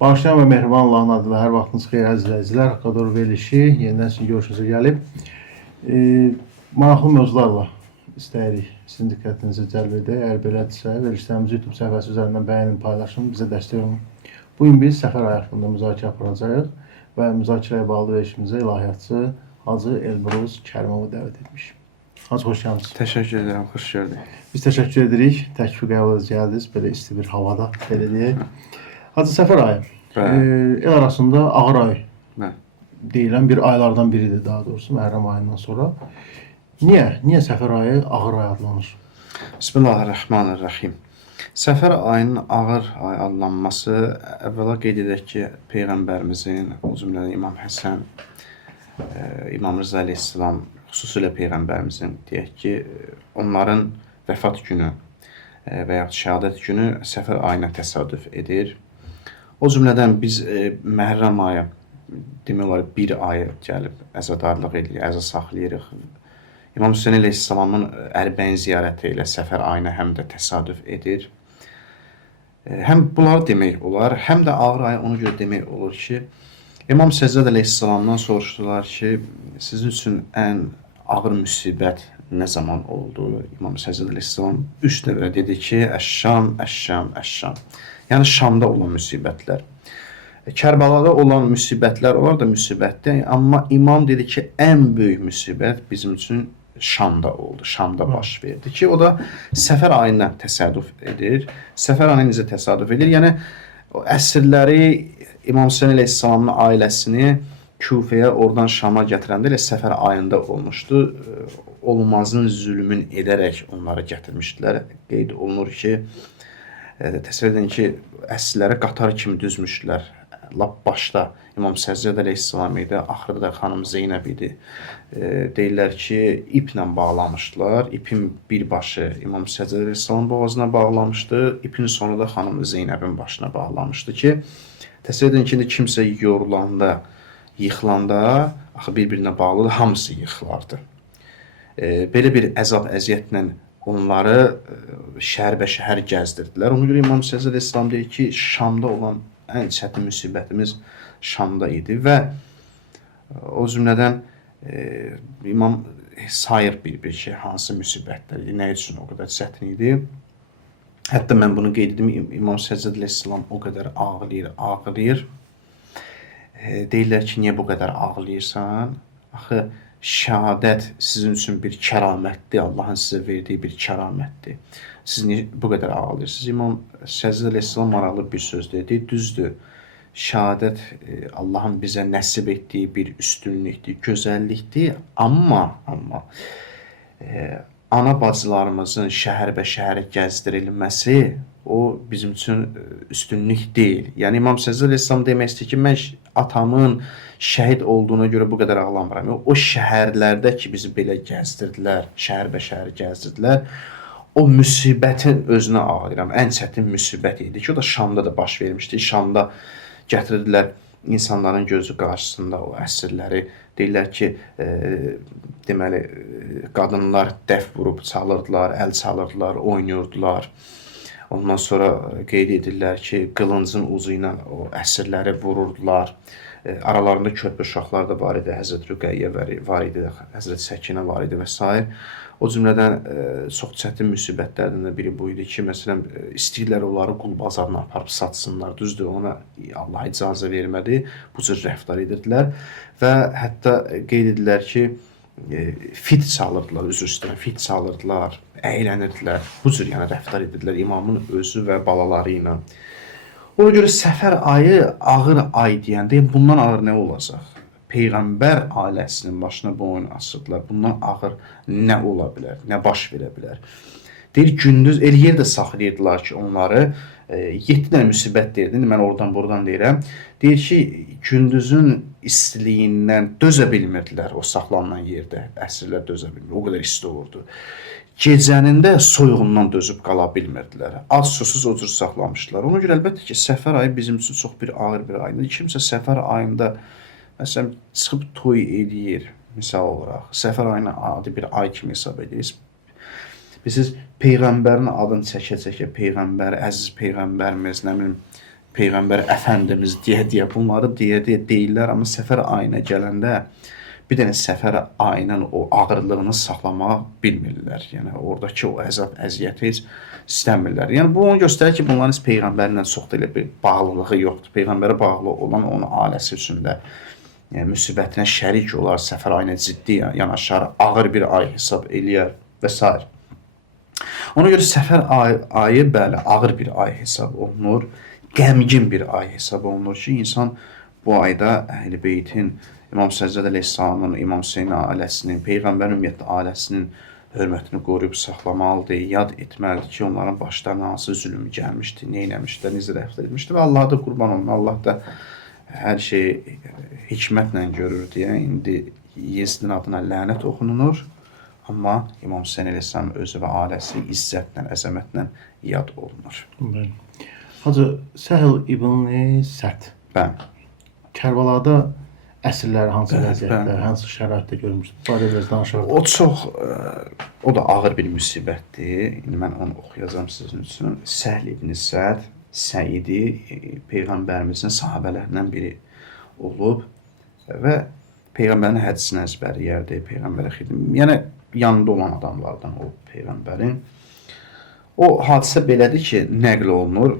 Bağışlayan və mehriban Allahın adıyla hər vaxtınız xeyir əziz izləyicilər. Kador verilişi yenidən sizin görüşünüzə gəlib. Maraqlı mövzularla istəyirik sizin diqqətinizi cəlb edək. Əgər belədirsə, verilişlərimizi YouTube səhifəsi üzərindən bəyənin, paylaşın, bizə dəstək olun. Bugün biz səfər ayı haqqında müzakirə aparacağıq və müzakirəyə bağlı verilişimizə ilahiyyatçı Hacı Elbruz Kərimovu dəvət etmiş. Hacı, xoş gəldiniz. Təşəkkür edirəm, xoş gördük. Biz təşəkkür edirik. Təkfir qəbul gəldiniz, belə isti bir havada, belə deyək. Hacı, səfər ayı. El arasında ağır ay deyilən bir aylardan biridir daha doğrusu, Məhərrəm ayından sonra. Niyə səfər ayı ağır ay adlanır? Bismillahirrahmanirrahim. Səfər ayının ağır ay adlanması əvvəla qeyd edək ki, Peyğəmbərimizin, o cümlədən İmam Həsən, İmam Rıza əleyhissalam, xüsusilə Peyğəmbərimizin deyək ki, onların vəfat günü və yaxud şəhadət günü səfər ayına təsadüf edir. O cümlədən biz Məhərrəm ayı, demək olar bir ayı gəlib əzadarlıq edirik, əza saxlayırıq. İmam Hüseyin əleyhissalamın Ərbəyin ziyarəti ilə səfər ayına həm də təsadüf edir. Həm bunları demək olar, həm də ağır ayı ona görə demək olur ki, İmam Səccad əleyhissalamdan soruşdular ki, sizin üçün ən ağır müsibət nə zaman oldu? İmam Səccad əleyhissalam 3 dəfə dedi ki, Əş-Şam, Əş-Şam, Əş-Şam. Yəni Şamda olan müsibətlər. Kərbəlada olan müsibətlər, onlar da müsibətdir. Amma imam dedi ki, ən böyük müsibət bizim üçün Şamda oldu, Şamda baş verdi ki, o da səfər ayına təsadüf edir. Səfər ayına necə təsadüf edir? Yəni, əsrləri İmam Hüseyin əleyhissalamın ailəsini Küfəyə, oradan Şama gətirəndə elə səfər ayında olmuşdu. Olmazın zülmün edərək onları gətirmişdilər. Qeyd olunur ki, təsvir edin ki, əsrləri qatar kimi düzmüşdülər. Lap başda İmam Səccad əleyhissalam idi, axırda da xanım Zeynəb idi. Deyirlər ki, iplə bağlamışdılar. İpin bir başı İmam Səccad əleyhissalamın boğazına bağlamışdı, ipin sonu da xanım Zeynəbin başına bağlamışdı ki, təsvir edin ki, kimsə yorulanda, yıxılanda, axı bir-birinə bağlıdır, hamısı yıxılardı. Belə bir əzab-əziyyətlə onları şəhər-bə-şəhər gəzdirdilər. Ona görə İmam Səccad əleyhissalam deyir ki, Şamda olan ən çətin müsibətimiz Şamda idi və o cümlədən İmam sayır bir ki, hansı müsibətlər idi, nə üçün o qədər çətin idi. Hətta mən bunu qeyd edim, İmam Səccad əleyhissalam o qədər ağlayır. Deyirlər ki, niyə bu qədər ağlayırsan? Axı, şəhadət sizin üçün bir kəramətdir, Allahın sizə verdiyi bir kəramətdir. Siz niyə bu qədər ağlayırsınız? İmam Səccad əleyhissalam maraqlı bir söz dedi, düzdür. Şəhadət Allahın bizə nəsib etdiyi bir üstünlükdür, gözəllikdir, amma ana bacılarımızın şəhər-bə-şəhərə gəzdirilməsi o bizim üçün üstünlük deyil. Yəni İmam Səccad əleyhissalam demək istəyir ki, mən atamın şəhid olduğuna görə bu qədər ağlamıram. O şəhərlərdə ki, bizi belə gəzdirdilər, şəhər-bə-şəhər gəzdirdilər, o müsibətin özünə ağlayıram. Ən çətin müsibət idi ki, o da Şamda da baş vermişdi. Şamda gətirdilər insanların gözü qarşısında o əsirləri. Deyirlər ki, deməli, qadınlar dəf vurub çalırdılar, əl çalırdılar, oynuyurdular. Ondan sonra qeyd edirlər ki, qılıncın ucu ilə o əsirləri vururdular. Aralarında körpə uşaqlar da var idi, Həzrət Rüqəyyə var idi, Həzrət Səkinə var idi və s. O cümlədən çox çətin müsibətlərdən də biri bu idi ki, məsələn, istəyirlər onları qul bazarına aparıb satsınlar, düzdür, ona Allah icazə vermədi, bu cür rəftar edirdilər və hətta qeyd edirlər ki, fit çalırdılar, üzr istəyirəm, fit çalırdılar, əylənirdilər, bu cür yəni rəftar edirdilər imamın özü və balaları ilə. Ona görə səfər ayı ağır ay deyəndə, bundan ağır nə olacaq? Peyğəmbər ailəsinin başına boyun açırdılar. Bundan ağır nə ola bilər, nə baş verə bilər? Deyir, gündüz el yer də saxlayırdılar ki, onları 7 dənə müsibət deyirdi, mən oradan-buradan deyirəm. Deyir ki, gündüzün istiliyindən dözə bilmirdilər o saxlanılan yerdə, əsirlər dözə bilmirdi, o qədər isti olurdu. Gecənin də soyuğundan dözüb qala bilmirdilər. Az susuz o cür saxlamışdılar. Ona görə əlbəttə ki, səfər ayı bizim üçün çox bir ağır bir aydır. Kimsə səfər ayında məsələn, çıxıb toy edir, misal olaraq. Səfər ayına adi bir ay kimi hesab edirik. Bilirsiniz, Peyğəmbərin adını çəkə-çəkə Peyğəmbər, əziz Peyğəmbərimiz, nə bilim, Peyğəmbər Əfəndimiz deyə bunları deyirlər, amma səfər ayına gələndə bir dənə səfər ayının o ağırlığını saxlamaq bilmirlər. Yəni oradakı o əzab, əziyyəti heç istəmirlər. Yəni bu onu göstərir ki, bunların heç Peyğəmbərlə çox da elə bir bağlılığı yoxdur. Peyğəmbərə bağlı olan onun ailəsi üçün də yəni, müsibətinə şərik olar, səfər ayına ciddi yanaşar, ağır bir ay hesab eləyər və s. Ona görə səfər ayı bəli, ağır bir ay hesab olunur, qəmgin bir ay hesab olunur ki, insan bu ayda Əhl-i Beytin, İmam Səccad əleyhissalamın, İmam Hüseyin ailəsinin, Peyğəmbər ümumiyyətlə ailəsinin hörmətini qoruyub saxlamalıdır, yad etməlidir ki, onların başlarına hansı zülüm gəlmişdi, nə eləmişdilər, necə rəftar etmişdi və Allah da qurban olun, Allah da hər şeyi hikmətlə görür deyə indi Yezdin adına lənət oxunulur, amma İmam Hüseyin əleyhissalamın özü və ailəsi izzətlə, əzəmətlə yad olunur. Bəli. Hacı Səhl ibn Səd. Bəli. Kərbalada əsrlər hansı vəziyyətdə, hansı şəraitdə görmüşdür? Bu barədə biraz danışaq. O çox, o da ağır bir müsibətdir. İndi mən onu oxuyacağam sizin üçün. Səhl ibn Səd, Səidi Peyğəmbərimizin sahabələrindən biri olub və Peyğəmbərin hədisini əzbərləyərdi, Peyğəmbərə xidmət. Yəni yanında olan adamlardan o Peyğəmbərin. O hadisə belədir ki, nəql olunur.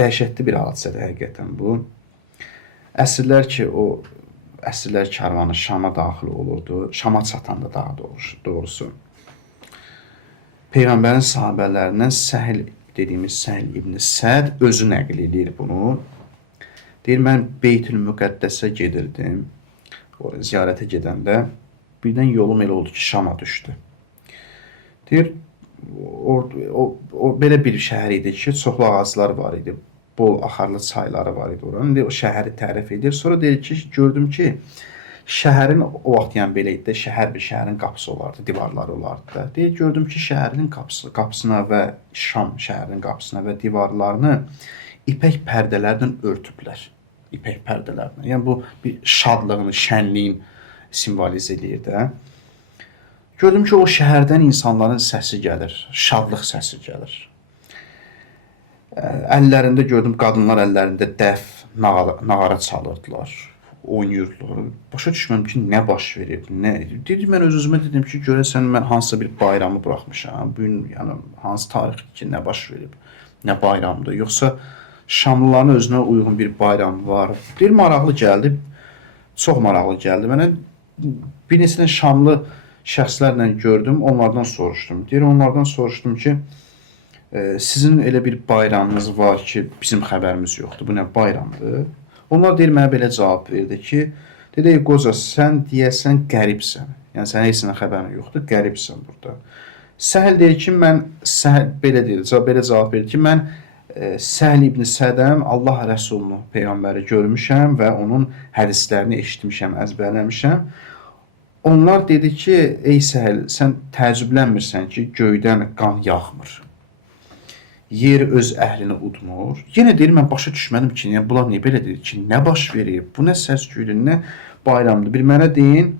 Dəhşətli bir hadisədir həqiqətən bu. Əsrlər ki, o əsrlər karvanı Şama daxil olurdu. Şama çatanda daha doğrusu. Peyğəmbərin sahabələrindən Səhl dediyimiz Səhl ibn Səd özü nəql edir bunu. Deyir, mən Beytül-Müqəddəsə gedirdim. O ziyarətə gedəndə birdən yolum elə oldu ki, Şama düşdü. Deyir, o belə bir şəhər idi ki, çoxlu ağaclar var idi. Bol axarlı çayları var idi oranın. İndi o şəhəri tərif edir. Sonra deyir ki, gördüm ki, şəhərin o vaxt yəni belə idi, şəhər bir şəhərin qapısı olardı, divarları olardı da. Deyir, gördüm ki, şəhərin qapısına və Şam şəhərinin qapısına və divarlarını ipək pərdələrdən örtüblər. İpək pərdələrdən. Yəni bu bir şadlığın, şənliyin simvolizə edir də. Gördüm ki, o şəhərdən insanların səsi gəlir, şadlıq səsi gəlir. Əllərində gördüm, qadınlar əllərində dəf, nağara çalırdılar, oynayırdılar. Başa düşməm ki, nə baş verib, nə? Dedim, mən öz-özümə dedim ki, görəsən mən hansısa bir bayramı buraxmışam, bugün yəni, hansı tarix ki, nə baş verib, nə bayramdır, yoxsa Şamlıların özünə uyğun bir bayram var. Deyir, maraqlı gəldi, çox maraqlı gəldi. Mənə bir neçə Şamlı şəxslərlə gördüm, onlardan soruşdum. Deyir, onlardan soruşdum ki, sizin elə bir bayramınız var ki, bizim xəbərimiz yoxdur, bu nə bayramdır? Onlar deyir, mənə belə cavab verdi ki, dedi, qoca, sən deyəsən qəribsən, yəni sən heç nə xəbərin yoxdur, qəribsən burada. Səhl deyir ki, mən, belə cavab verdi ki, mən Səhl ibn Sədəm Allah Rəsulunu, Peyğəmbəri görmüşəm və onun hədislərini eşitmişəm, əzbərləmişəm. Onlar dedi ki, ey Səhl, sən təəccüblənmirsən ki, göydən qan yağmır. Yer öz əhlini udmur. Yenə deyir, mən başa düşmədim ki, yəni, bunlar niyə belə deyir ki, nə baş verir, bu nə səs-küydür, nə bayramdır, bir mənə deyin.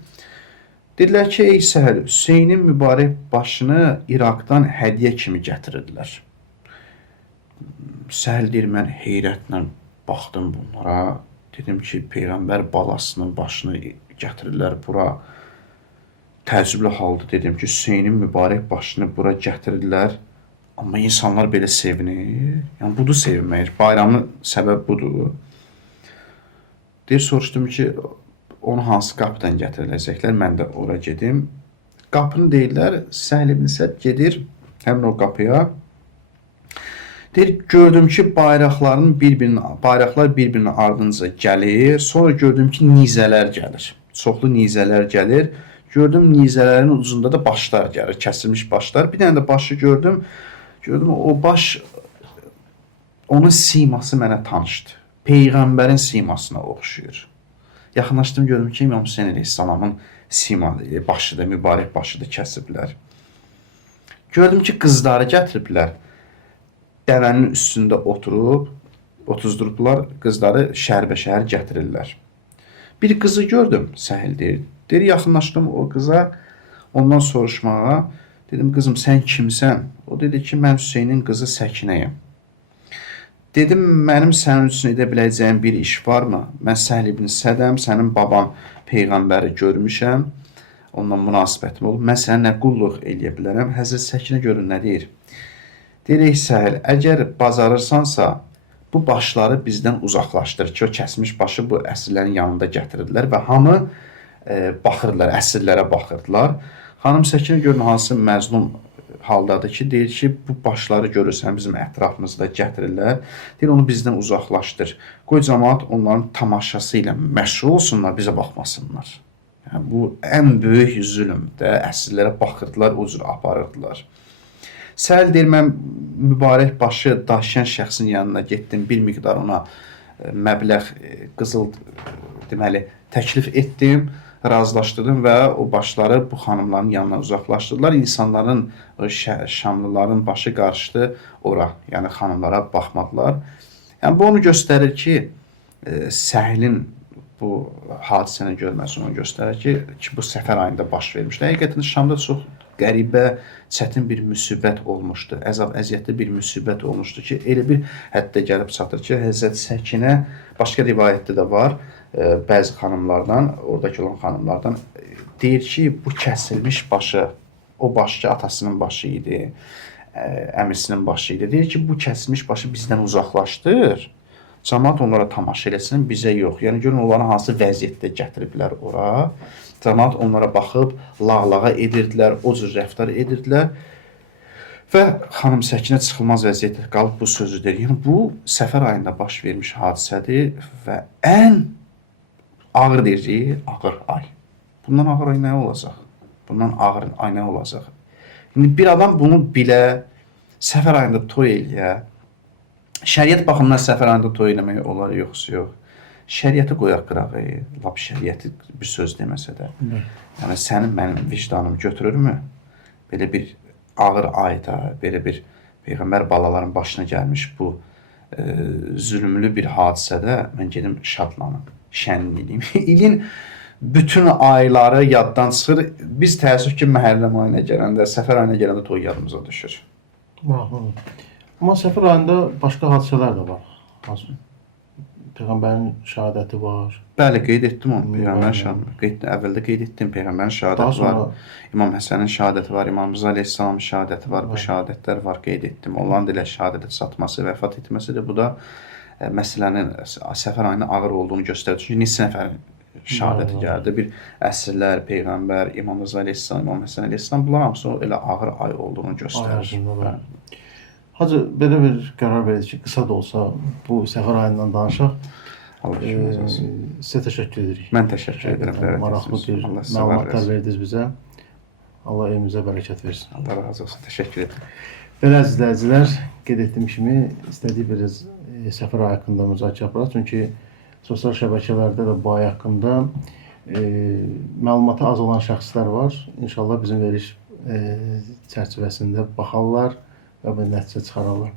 Dedilər ki, ey Səhl, Hüseynin mübarək başını İraqdan hədiyyə kimi gətirirdilər. Səhl deyir, mən heyrətlə baxdım bunlara, dedim ki, Peyğəmbər balasının başını gətirirlər bura. Təəccüblü halda dedim ki, Hüseynin mübarək başını bura gətirirlər. Amma insanlar belə sevinir. Yəni, budur sevinmək. Bayramın səbəb budur. Deyir, soruşdum ki, onu hansı qapıdan gətiriləcəklər? Mən də ora gedim. Qapını deyirlər, Səhl ibn Səd gedir həmin o qapıya. Deyir, gördüm ki, bayraqlar bir-birinin ardınca gəlir. Sonra gördüm ki, nizələr gəlir. Çoxlu nizələr gəlir. Gördüm, nizələrin ucunda da başlar gəlir, kəsilmiş başlar. Bir dənə də başı gördüm. Gördüm, o baş, onun siması mənə tanışdı. Peyğəmbərin simasına oxşuyur. Yaxınlaşdım, gördüm ki, İmam Hüseyin əleyhissalamın başıdır, mübarək başıdır, kəsiblər. Gördüm ki, qızları gətiriblər. Dəvənin üstündə otuzdurublar, qızları şəhər-bə-şəhər gətirirlər. Bir qızı gördüm, Səhl deyir. Deyir, yaxınlaşdım o qıza, ondan soruşmağa. Dedim, qızım, sən kimsən? O dedi ki, mən Hüseynin qızı Səkinəyəm. Dedim, mənim sənin üçün edə biləcəyim bir iş varmı? Mən Səhl ibn Sədəm, sənin baban Peyğəmbəri görmüşəm, ondan münasibətim olub, mən sənə nə qulluq eləyə bilərəm? Həzrət Səkinə görün nə deyir? Deyir, ey Səhl, əgər bacarırsansa, bu başları bizdən uzaqlaşdır ki, o kəsmiş başı bu əsirlərin yanında gətirdilər və hamı baxırdılar, əsirlərə baxırdılar. Xanım Səkinə görün hansı məzlum haldadır ki, deyir ki, bu başları görürsən bizim ətrafımızda gətirirlər. Deyir, onu bizdən uzaqlaşdır. Qoy cəmaat onların tamaşası ilə məşğul olsunlar, bizə baxmasınlar. Yəni, bu ən böyük zülmdə əsirlərə baxırdılar, o cür aparırdılar. Səhl deyir, mən mübarək başı daşıyan şəxsin yanına getdim, bir miqdar ona məbləğ qızıl deməli təklif etdim, razılaşdırdım və o başları bu xanımların yanına uzaqlaşdırdılar. İnsanların, şamlıların başı qarışdı ora, yəni xanımlara baxmadılar. Yəni, bu onu göstərir ki, Səhlin bu hadisəni görməsi onu göstərir ki, bu səfər ayında baş vermişdi. Həqiqətən Şamda çox qəribə, çətin bir müsibət olmuşdu. Əzab-əziyyətli bir müsibət olmuşdu ki, elə bir həddə gəlib çatır ki, Həzrət Səkinə, başqa rivayətdə də var, bəzi xanımlardan, oradakı olan xanımlardan deyir ki, bu kəsilmiş başı, o başı ki, atasının başı idi, əmisinin başı idi. Deyir ki, bu kəsilmiş başı bizdən uzaqlaşdır, cəmaat onlara tamaşa eləsin, bizə yox. Yəni, görün, onların hansı vəziyyətdə gətiriblər ora. Cəmaat onlara baxıb, lağlağa edirdilər, o cür rəftar edirdilər. Və xanım Səkinə çıxılmaz vəziyyətdə qalıb bu sözü deyir. Yəni, bu səfər ayında baş vermiş hadisədir və ən ağır deyir, ağır ay. Bundan ağır ay nə olacaq? Bundan ağır ay nə olacaq? İndi bir adam bunu bilə, səfər ayında toy eləyə, şəriət baxımından səfər ayında toy eləmək olar, yoxsa yox. Şəriəti qoyaq qırağı, lap şəriəti bir söz deməsə də. Yəni, sənin mənim vicdanım götürürmü? Belə bir ağır ayda, belə bir Peyğəmbər balaların başına gəlmiş bu zülmlü bir hadisədə mən gedim şadlanım, şənliyim. İlin bütün ayları yaddan çıxır. Biz təəssüf ki, Məhərrəm ayına gələndə, səfər ayına gələndə toy yadımıza düşür. Amma səfər ayında başqa hadisələr də var. Peyğəmbərin şəhadəti var. Bəli, qeyd etdim onu. Peyğəmbərin şəhadəti. Əvvəldə qeyd etdim, Peyğəmbərin şəhadəti var. İmam Həsənin şəhadəti var, İmam Rıza əleyhissalamın şəhadəti var. Bu şəhadətlər var, qeyd etdim. Onların da elə şəhadətə çatması, vəfat etməsidir. Bu da məsələnin səfər ayının ağır olduğunu göstərir. Çünki neçə nəfərin şəhadəti gəldi. Bir əsrlər, Peyğəmbər, İmam Rıza əleyhissalam, İmam Həsən əleyhissalam, bunlar hamısı elə ağır ay olduğunu göstərir. Hacı, belə bir qərar verdik ki, qısa da olsa bu səfər ayından danışaq. Sizə təşəkkür edirik. Mən təşəkkür edirəm. Maraqlı bir məlumatlar verdiniz bizə. Allah evimizə bərəkət versin. Allah razı olsun. Təşəkkür edirəm. Belə izləyicilər, qeyd etdiyim kimi istədik bir səfər ayı haqqında müzakirə aparaq. Çünki sosial şəbəkələrdə də bu ay haqqında məlumatı az olan şəxslər var. İnşallah bizim veriş çərçivəsində baxarlar və bu nəticə çıxararlar.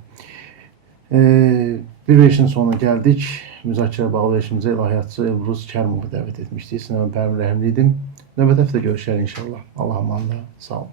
Bir verişin sonuna gəldik. Müzakirə bağlı verişimizə ilahiyyatçı Elbruz Kərimovu dəvət etmişdik. Sinəmən Pərvin Rəhimli idim. Növbəti həftə görüşər inşallah. Allah amanında. Sağ olun.